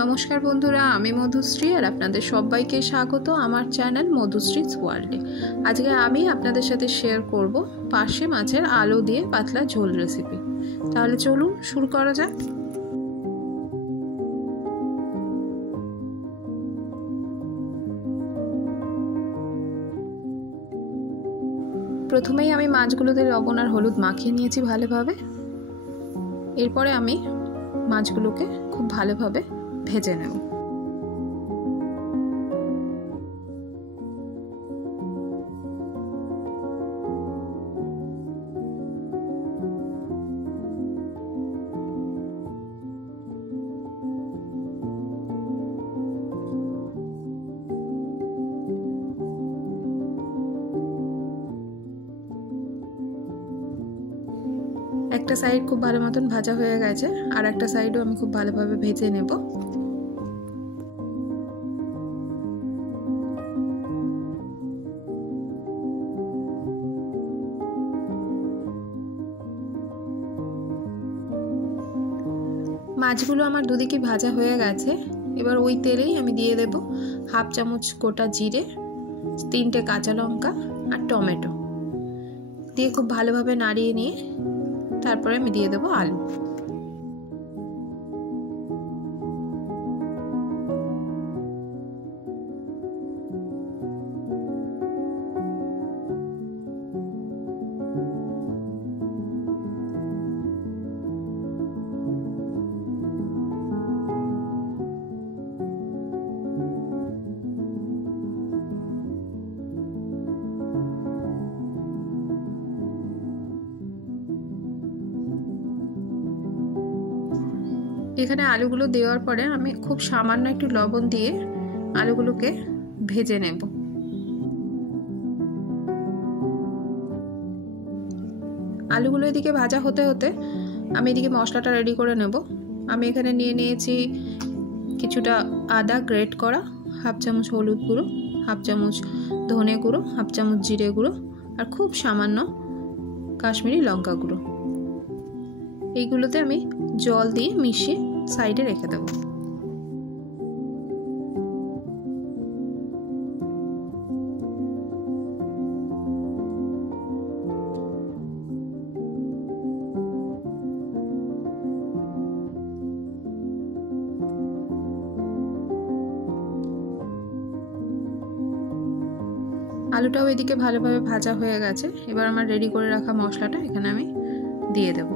নমস্কার বন্ধুরা, আমি মধুশ্রী আর আপনাদের সবাইকে স্বাগত আমার চ্যানেল মধুশ্রীজ ওয়ার্ল্ডে। আজকে আমি আপনাদের সাথে শেয়ার করব পার্শে মাছের আলু দিয়ে পাতলা ঝোল রেসিপি। তাহলে চলুন শুরু করা যাক। প্রথমেই আমি মাছগুলোতে লবণ আর হলুদ মাখিয়ে নিয়েছি ভালোভাবে। এরপরে আমি মাছগুলোকে খুব ভালোভাবে ভেজে নেব। একটা সাইড খুব ভালো মতন ভাজা হয়ে গেছে, আর একটা সাইডও আমি খুব ভালোভাবে ভেজে নেব। মাছগুলো আমার দুদিকে ভাজা হয়ে গেছে। এবার ওই তেলেই আমি দিয়ে দেব হাফ চামচ গোটা জিরে, 3টে কাঁচা লঙ্কা আর টমেটো দিয়ে খুব ভালোভাবে নাড়িয়ে নিয়ে তারপরে আমি দিয়ে দেবো আলু। এখানে আলুগুলো দেওয়ার পরে আমি খুব সামান্য একটু লবণ দিয়ে আলুগুলোকে ভেজে নেব। আলুগুলো এদিকে ভাজা হতে হতে আমি এদিকে মশলাটা রেডি করে নেব। আমি এখানে নিয়ে নিয়েছি কিছুটা আদা গ্রেট করা, হাফ চামচ হলুদ গুঁড়ো, হাফ চামচ ধনে গুঁড়ো, হাফ চামচ জিরে গুঁড়ো আর খুব সামান্য কাশ্মীরি লঙ্কা গুঁড়ো। এইগুলোতে আমি জল দিয়ে মিশিয়ে সাইডে রেখে দেব। আলুটাও এদিকে ভালোভাবে ভাজা হয়ে গেছে। এবার আমার রেডি করে রাখা মশলাটা এখানে আমি দিয়ে দেব।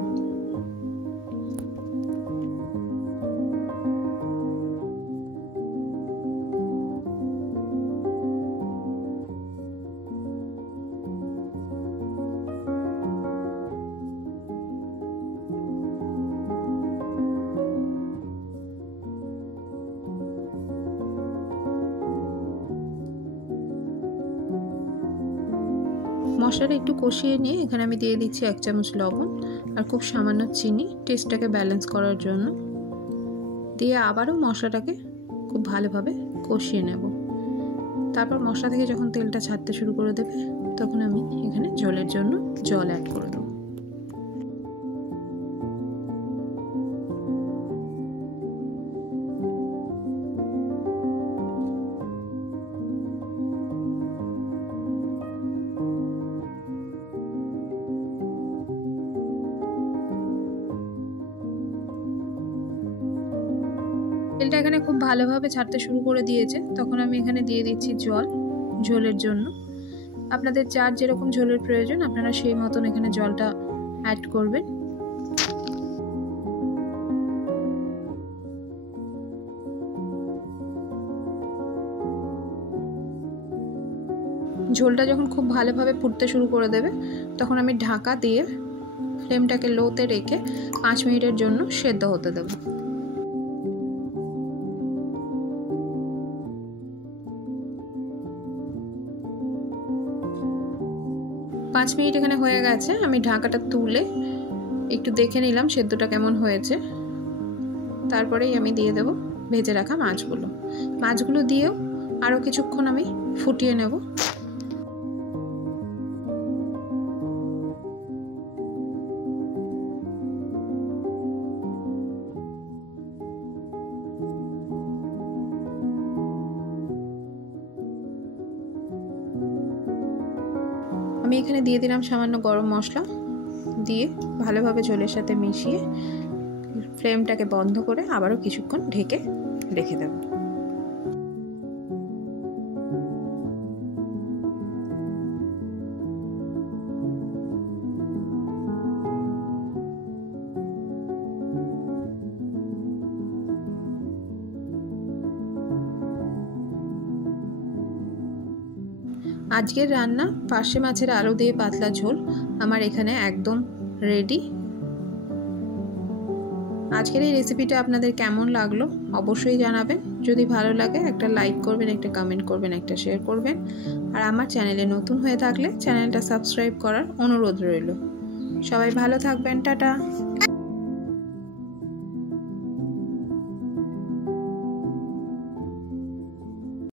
মশলাটা একটু কষিয়ে নিয়ে এখানে আমি দিয়ে দিচ্ছি 1 চামচ লবণ আর খুব সামান্য চিনি টেস্টটাকে ব্যালেন্স করার জন্য। দিয়ে আবারও মশলাটাকে খুব ভালোভাবে কষিয়ে নেব। তারপর মশলা থেকে যখন তেলটা ছাড়তে শুরু করে দেবে তখন আমি এখানে ঝোলের জন্য জল অ্যাড করে দেবো। তেলটা এখানে খুব ভালোভাবে ছাড়তে শুরু করে দিয়েছে, তখন আমি এখানে দিয়ে দিচ্ছি জল ঝোলের জন্য। আপনাদের যার যেরকম ঝোলের প্রয়োজন আপনারা সেই মতন এখানে জলটা অ্যাড করবেন। ঝোলটা যখন খুব ভালোভাবে ফুটতে শুরু করে দেবে তখন আমি ঢাকা দিয়ে ফ্লেমটাকে লোতে রেখে 5 মিনিটের জন্য সেদ্ধ হতে দেব। 5 মিনিট এখানে হয়ে গেছে। আমি ঢাকাটা তুলে একটু দেখে নিলাম সেদ্ধটা কেমন হয়েছে। তারপরেই আমি দিয়ে দেব ভেজে রাখা মাছগুলো দিয়েও আরও কিছুক্ষণ আমি ফুটিয়ে নেব। আমি এখানে দিয়ে দিলাম সামান্য গরম মশলা, দিয়ে ভালোভাবে ঝোলের সাথে মিশিয়ে ফ্লেমটাকে বন্ধ করে আবারও কিছুক্ষণ ঢেকে রেখে দেব। আজকের রান্না পার্শে মাছের আলু দিয়ে পাতলা ঝোল আমার এখানে একদম রেডি। আজকের এই রেসিপিটা আপনাদের কেমন লাগলো অবশ্যই জানাবেন। যদি ভালো লাগে একটা লাইক করবেন, একটা কমেন্ট করবেন, একটা শেয়ার করবেন। আর আমার চ্যানেলে নতুন হয়ে থাকলে চ্যানেলটা সাবস্ক্রাইব করার অনুরোধ রইল। সবাই ভালো থাকবেন, টাটা।